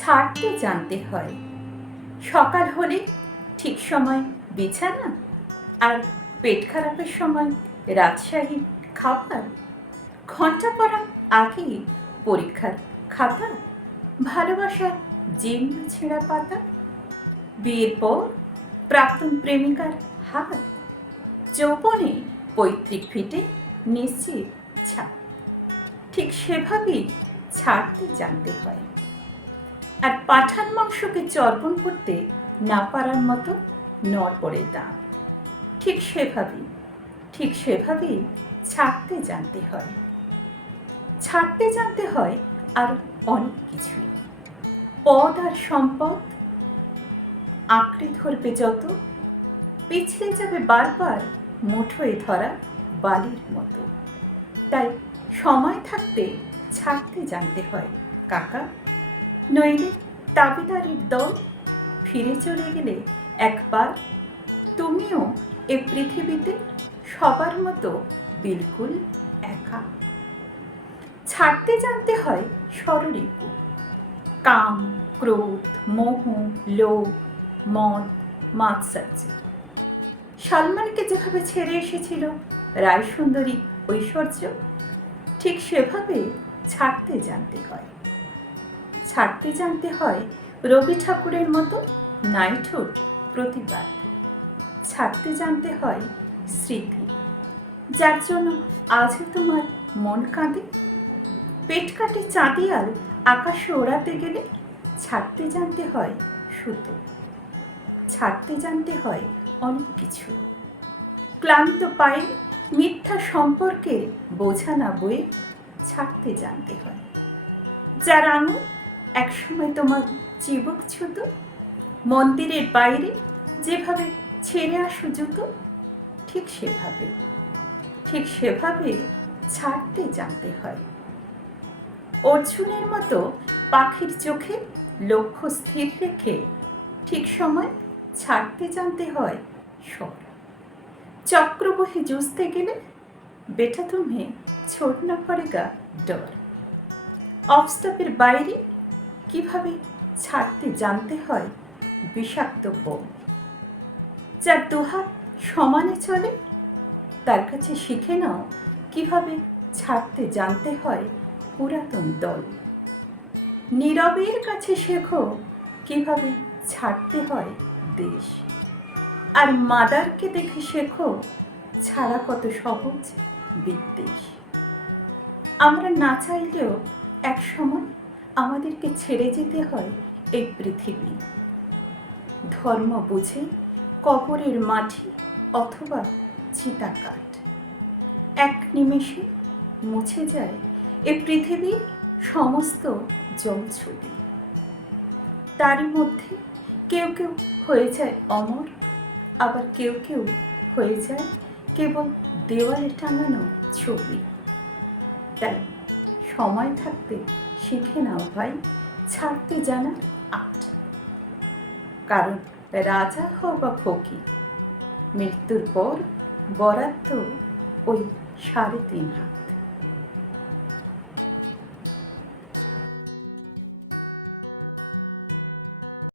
ছাড়তে জানতে হয়। সকাল হলে ঠিক সময় বিছানা, আর পেট খারাপের সময় রাজশাহী খাবার, ঘন্টা পড়ার আগেই পরীক্ষার খাতা, ভালোবাসার জীর্ণ ছেঁড়া পাতা, বিয়ের পর প্রাক্তন প্রেমিকার হাত, যৌবনে পৈতৃক ভিটে নিশ্চিত ছাপ। ঠিক সেভাবেই ছাড়তে জানতে হয়। আর পাঠান মাংসকে চর্বণ করতে না পারার মতো নড়বড়ে দাম। ঠিক সেভাবেই ছাড়তে জানতে হয়। ছাড়তে জানতে হয় আর অনেক কিছুই। পদ আর সম্পদ আঁকড়ে ধরবে যত, পিছলে যাবে বারবার মুঠোয় ধরা বালির মতো। তাই সময় থাকতে ছাড়তে জানতে হয় কাকা, নইলে দাবিদারের দল ফিরে চলে গেলে একবার তুমিও এ পৃথিবীতে সবার মতো বিলকুল একা। ছাড়তে জানতে হয় ষড়রিপু, কাম, ক্রোধ, মোহ, লোভ, মদ, মাৎসর্য। সলমনকে যেভাবে ছেড়ে এসেছিল রায়সুন্দরী ঐশ্বর্য, ঠিক সেভাবে ছাড়তে জানতে হয়। ছাড়তে জানতে হয় রবি ঠাকুরের মতো নাইঠুর প্রতিবাদ। ছাড়তে জানতে হয় স্মৃতি, যার জন্য আজও তোমার মন কাঁদে। পেট কাটে চাঁদিয়াল আকাশে ওড়াতে গেলে ছাড়তে জানতে হয় সুতো। ছাড়তে জানতে হয় অনেক কিছু। ক্লান্ত পায়ে মিথ্যা সম্পর্কের বোঝা না বয়ে ছাড়তে জানতে হয়। যার আঙুল একসময় তোমার চিবুক ছুতো, মন্দিরের বাইরে যেভাবে ছেড়ে আসো জুতো, ঠিক সেভাবে ছাড়তে জানতে হয়। অর্জুনের মতো পাখির চোখে লক্ষ্য স্থির রেখে ঠিক সময় ছাড়তে জানতে হয় স্বর। চক্রবহে জুঝতে গেলে বেটা তুমি ছোড়না পড়েগা ডর। অফস্টপের বাইরে কিভাবে ছাড়তে জানতে হয় বিষাক্ত বোম। যার দুহাত সমানে চলে তার কাছে শিখে নাও কিভাবে ছাড়তে জানতে হয় পুরাতন দল। নীরবের কাছে শেখো কিভাবে ছাড়তে হয় দেশ। আর মাদারকে দেখে শেখো ছাড়া কত সহজ বিদ্বেষ। আমরা না চাইলেও এক সময় আমাদেরকে ছেড়ে যেতে হয় এই পৃথিবী। ধর্ম বুঝে কবরের মাটি অথবা চিতাকাঠ, এক নিমেষে মুছে যায় এ পৃথিবীর সমস্ত জলছবি। তারই মধ্যে কেউ হয়ে যায় অমর, আবার কেউ হয়ে যায় কেবল দেওয়ালে টাঙানো ছবি। তাই সময় থাকতে শিখে নাও ভাই ছাড়তে জানা আট। কারণ রাজা হও বা ফকির, মৃত্যুর পর বরাদ্দ ওই 3.5 হাত।